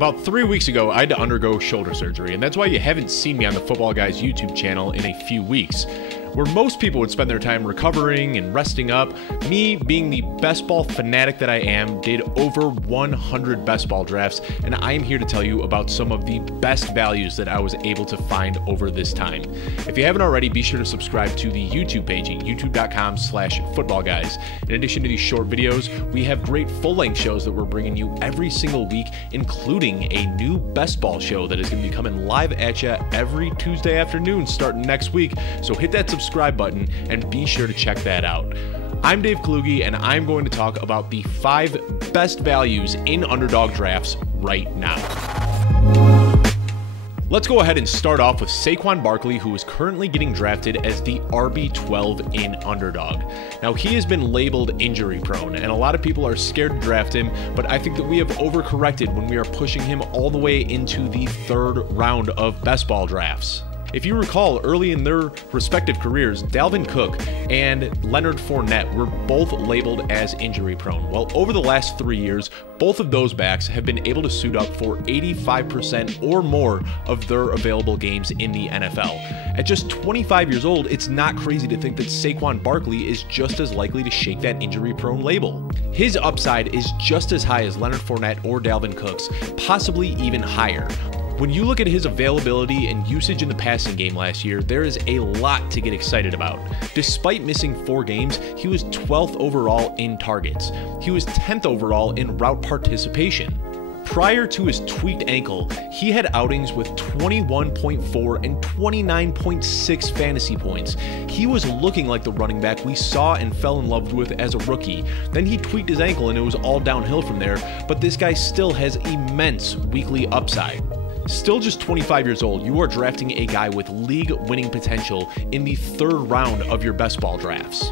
About 3 weeks ago, I had to undergo shoulder surgery, and that's why you haven't seen me on the Footballguys YouTube channel in a few weeks. Where most people would spend their time recovering and resting up, me, being the best ball fanatic that I am, did over 100 best ball drafts, and I am here to tell you about some of the best values that I was able to find over this time. If you haven't already, be sure to subscribe to the YouTube page at youtube.com/footballguys. In addition to these short videos, we have great full-length shows that we're bringing you every single week, including a new best ball show that is going to be coming live at you every Tuesday afternoon starting next week, so hit that subscribe button and be sure to check that out. I'm Dave Kluge, and I'm going to talk about the 5 best values in Underdog drafts right now. Let's go ahead and start off with Saquon Barkley, who is currently getting drafted as the RB12 in Underdog. Now, he has been labeled injury prone, and a lot of people are scared to draft him, but I think that we have overcorrected when we are pushing him all the way into the 3rd round of best ball drafts. If you recall, early in their respective careers, Dalvin Cook and Leonard Fournette were both labeled as injury prone. Well, over the last 3 years, both of those backs have been able to suit up for 85% or more of their available games in the NFL. At just 25 years old, it's not crazy to think that Saquon Barkley is just as likely to shake that injury prone label. His upside is just as high as Leonard Fournette or Dalvin Cook's, possibly even higher. When you look at his availability and usage in the passing game last year, there is a lot to get excited about. Despite missing 4 games, he was 12th overall in targets. He was 10th overall in route participation. Prior to his tweaked ankle, he had outings with 21.4 and 29.6 fantasy points. He was looking like the running back we saw and fell in love with as a rookie. Then he tweaked his ankle and it was all downhill from there, but this guy still has immense weekly upside. Still just 25 years old, you are drafting a guy with league-winning potential in the 3rd round of your best ball drafts.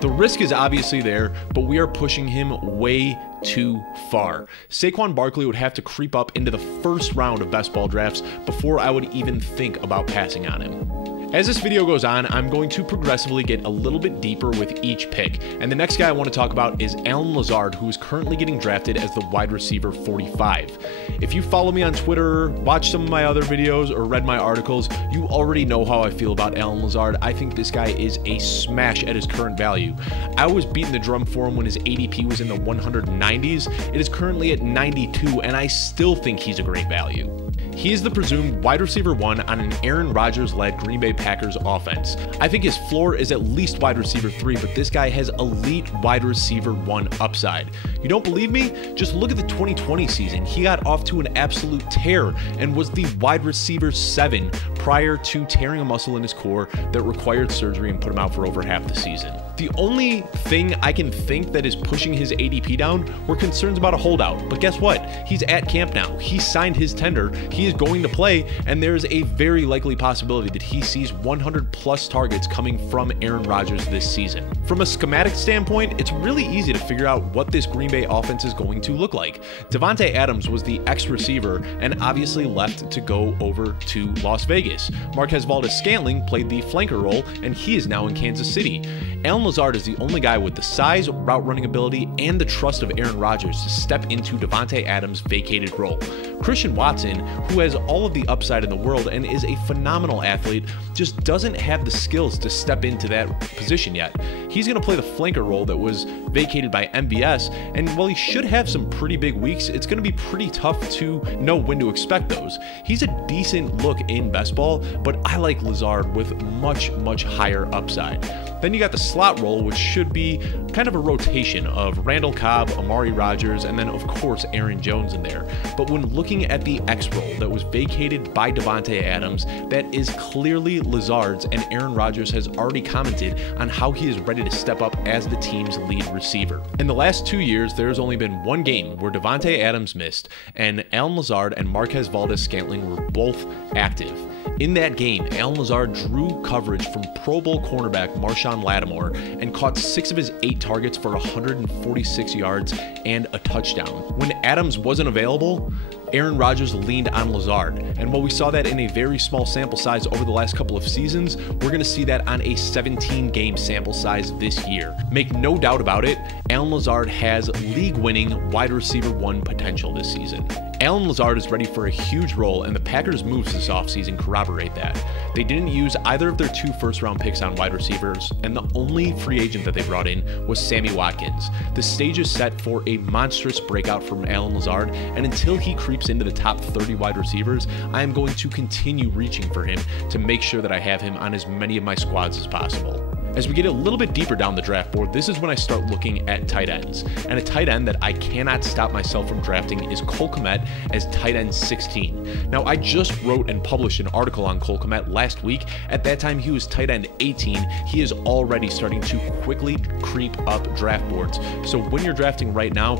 The risk is obviously there, but we are pushing him way too far. Saquon Barkley would have to creep up into the 1st round of best ball drafts before I would even think about passing on him. As this video goes on, I'm going to progressively get a little bit deeper with each pick, and the next guy I want to talk about is Lazard, who is currently getting drafted as the wide receiver 45. If you follow me on Twitter, watch some of my other videos, or read my articles, you already know how I feel about Lazard. I think this guy is a smash at his current value. I was beating the drum for him when his ADP was in the 190s. It is currently at 92, and I still think he's a great value. He is the presumed wide receiver 1 on an Aaron Rodgers-led Green Bay Packers offense. I think his floor is at least wide receiver 3, but this guy has elite wide receiver 1 upside. You don't believe me? Just look at the 2020 season. He got off to an absolute tear and was the wide receiver 7 prior to tearing a muscle in his core that required surgery and put him out for over half the season. The only thing I can think that is pushing his ADP down were concerns about a holdout, but guess what? He's at camp now. He signed his tender. He is going to play, and there's a very likely possibility that he sees 100+ targets coming from Aaron Rodgers this season. From a schematic standpoint, it's really easy to figure out what this Green Bay offense is going to look like. Davante Adams was the ex-receiver and obviously left to go over to Las Vegas. Marquez Valdes-Scantling played the flanker role, and he is now in Kansas City. Lazard is the only guy with the size, route running ability, and the trust of Aaron Rodgers to step into Davante Adams' vacated role. Christian Watson, who has all of the upside in the world and is a phenomenal athlete, just doesn't have the skills to step into that position yet. He's going to play the flanker role that was vacated by MVS, and while he should have some pretty big weeks, it's going to be pretty tough to know when to expect those. He's a decent look in best ball, but I like Lazard with much higher upside. Then you got the slot role, which should be kind of a rotation of Randall Cobb, Amari Rodgers, and then of course Aaron Jones in there. But when looking at the X role that was vacated by Davante Adams, that is clearly Lazard's, and Aaron Rodgers has already commented on how he is ready to step up as the team's lead receiver. In the last 2 years, there's only been 1 game where Davante Adams missed, and Lazard and Marquez Valdes-Scantling were both active. In that game, Lazard drew coverage from Pro Bowl cornerback Marshawn Lattimore and caught 6 of his 8 targets for 146 yards and a touchdown. When Adams wasn't available, Aaron Rodgers leaned on Lazard, and while we saw that in a very small sample size over the last couple of seasons, we're going to see that on a 17-game sample size this year. Make no doubt about it, Lazard has league-winning wide receiver 1 potential this season. Allen Lazard is ready for a huge role, and the Packers' moves this offseason corroborate that. They didn't use either of their 2 first-round picks on wide receivers, and the only free agent that they brought in was Sammy Watkins. The stage is set for a monstrous breakout from Allen Lazard, and until he creeps into the top 30 wide receivers, I am going to continue reaching for him to make sure that I have him on as many of my squads as possible. As we get a little bit deeper down the draft board, this is when I start looking at tight ends. And a tight end that I cannot stop myself from drafting is Kmet as tight end 16. Now, I just wrote and published an article on Kmet last week. At that time, he was tight end 18. He is already starting to quickly creep up draft boards. So when you're drafting right now,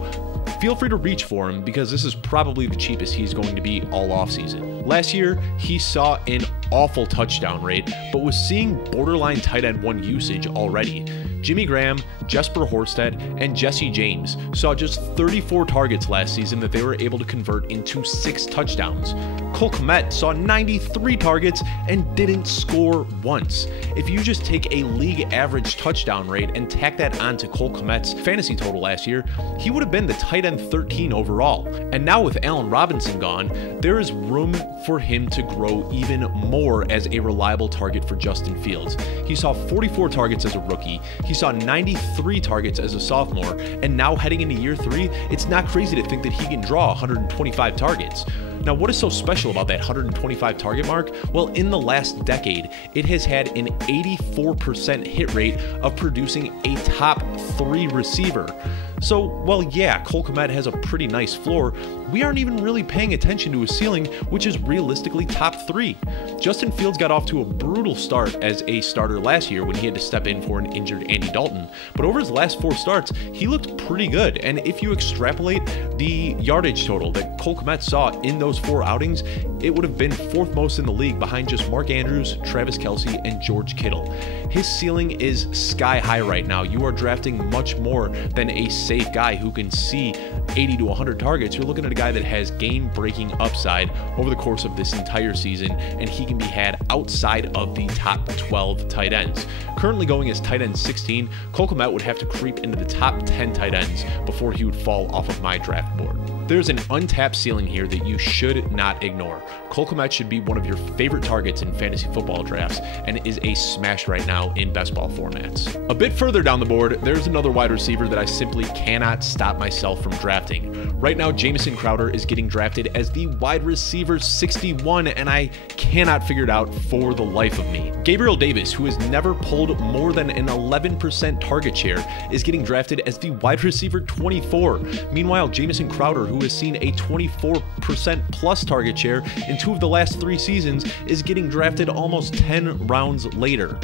feel free to reach for him because this is probably the cheapest he's going to be all offseason. Last year, he saw an awful touchdown rate, but was seeing borderline tight end 1 usage already. Jimmy Graham, Jesper Horsted, and Jesse James saw just 34 targets last season that they were able to convert into 6 touchdowns. Kmet saw 93 targets and didn't score once. If you just take a league average touchdown rate and tack that onto Kmet's fantasy total last year, he would have been the tight end 13 overall. And now with Allen Robinson gone, there is room for him to grow even more as a reliable target for Justin Fields. He saw 44 targets as a rookie, he saw 93 targets as a sophomore, and now heading into year 3, it's not crazy to think that he can draw 125 targets. Now, what is so special about that 125 target mark? Well, in the last decade, it has had an 84% hit rate of producing a top 3 receiver. So, well, yeah, Kmet has a pretty nice floor. We aren't even really paying attention to his ceiling, which is realistically top 3. Justin Fields got off to a brutal start as a starter last year when he had to step in for an injured Andy Dalton. But over his last 4 starts, he looked pretty good. And if you extrapolate the yardage total that Kmet saw in those 4 outings, it would have been 4th most in the league behind just Mark Andrews, Travis Kelce, and George Kittle. His ceiling is sky high right now. You are drafting much more than a safe guy who can see 80 to 100 targets. You're looking at a guy that has game-breaking upside over the course of this entire season, and he can be had outside of the top 12 tight ends. Currently going as tight end 16, Kmet would have to creep into the top 10 tight ends before he would fall off of my draft board. There's an untapped ceiling here that you should not ignore. Kmet should be one of your favorite targets in fantasy football drafts and is a smash right now in best ball formats. A bit further down the board, there's another wide receiver that I simply cannot stop myself from drafting. Right now, Jamison Crowder is getting drafted as the wide receiver 61, and I cannot figure it out for the life of me. Gabriel Davis, who has never pulled more than an 11% target share, is getting drafted as the wide receiver 24. Meanwhile, Jamison Crowder, who has seen a 24% plus target share in 2 of the last 3 seasons, is getting drafted almost 10 rounds later.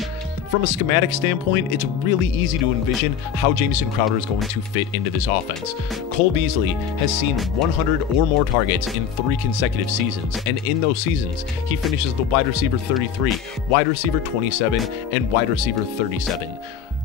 From a schematic standpoint, it's really easy to envision how Jamison Crowder is going to fit into this offense. Cole Beasley has seen 100 or more targets in 3 consecutive seasons, and in those seasons, he finishes the wide receiver 33, wide receiver 27, and wide receiver 37.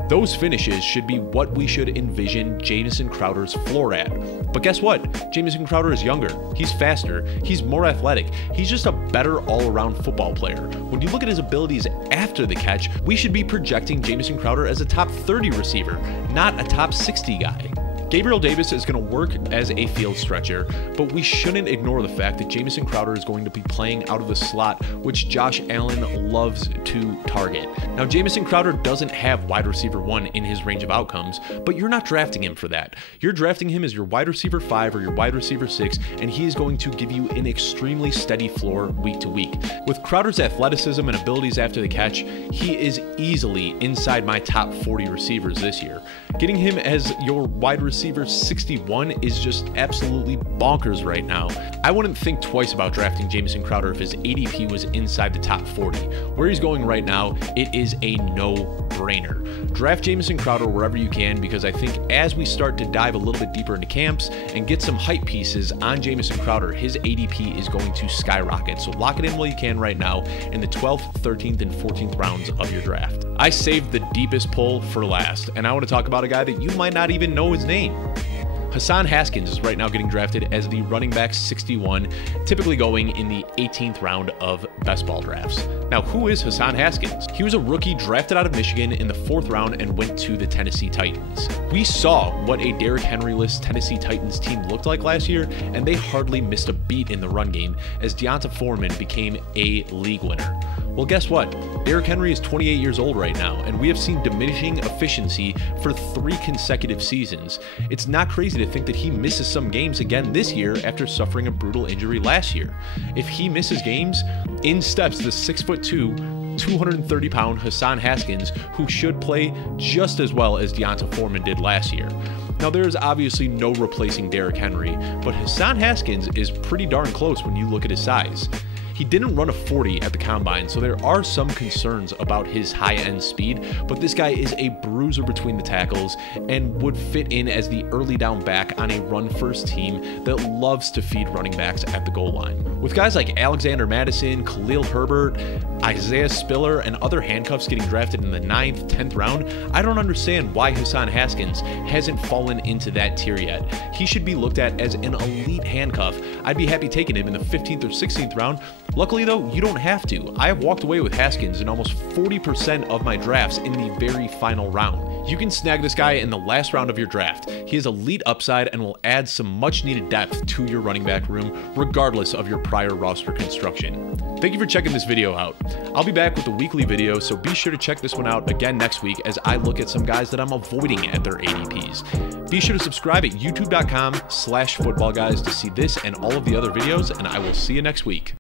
Those finishes should be what we should envision Jamison Crowder's floor at. But guess what? Jamison Crowder is younger, he's faster, he's more athletic, he's just a better all-around football player. When you look at his abilities after the catch, we should be projecting Jamison Crowder as a top 30 receiver, not a top 60 guy. Gabriel Davis is going to work as a field stretcher, but we shouldn't ignore the fact that Jamison Crowder is going to be playing out of the slot, which Josh Allen loves to target. Now, Jamison Crowder doesn't have wide receiver 1 in his range of outcomes, but you're not drafting him for that. You're drafting him as your wide receiver 5 or your wide receiver 6, and he is going to give you an extremely steady floor week to week. With Crowder's athleticism and abilities after the catch, he is easily inside my top 40 receivers this year. Getting him as your wide receiver 61 is just absolutely bonkers right now. I wouldn't think twice about drafting Jamison Crowder if his ADP was inside the top 40. Where he's going right now, it is a no-brainer. Draft Jamison Crowder wherever you can, because I think as we start to dive a little bit deeper into camps and get some hype pieces on Jamison Crowder, his ADP is going to skyrocket. So lock it in while you can right now in the 12th, 13th, and 14th rounds of your draft. I saved the deepest pull for last, and I want to talk about a guy that you might not even know his name. Hassan Haskins is right now getting drafted as the running back 61, typically going in the 18th round of best ball drafts. Now, who is Hassan Haskins? He was a rookie drafted out of Michigan in the 4th round and went to the Tennessee Titans. We saw what a Derrick Henry-less Tennessee Titans team looked like last year, and they hardly missed a beat in the run game as D'Onta Foreman became a league winner. Well, guess what? Derrick Henry is 28 years old right now, and we have seen diminishing efficiency for 3 consecutive seasons. It's not crazy to think that he misses some games again this year after suffering a brutal injury last year. If he misses games, in steps the 6'2", 230-pound Hassan Haskins, who should play just as well as D'Onta Foreman did last year. Now, there is obviously no replacing Derrick Henry, but Hassan Haskins is pretty darn close when you look at his size. He didn't run a 40 at the combine, so there are some concerns about his high-end speed, but this guy is a bruiser between the tackles and would fit in as the early down back on a run-first team that loves to feed running backs at the goal line. With guys like Alexander Mattison, Khalil Herbert, Isaiah Spiller, and other handcuffs getting drafted in the 9th, 10th round, I don't understand why Hassan Haskins hasn't fallen into that tier yet. He should be looked at as an elite handcuff. I'd be happy taking him in the 15th or 16th round. Luckily though, you don't have to. I have walked away with Haskins in almost 40% of my drafts in the very final round. You can snag this guy in the last round of your draft. He has elite upside and will add some much needed depth to your running back room, regardless of your prior roster construction. Thank you for checking this video out. I'll be back with a weekly video, so be sure to check this one out again next week as I look at some guys that I'm avoiding at their ADPs. Be sure to subscribe at youtube.com/footballguys to see this and all of the other videos, and I will see you next week.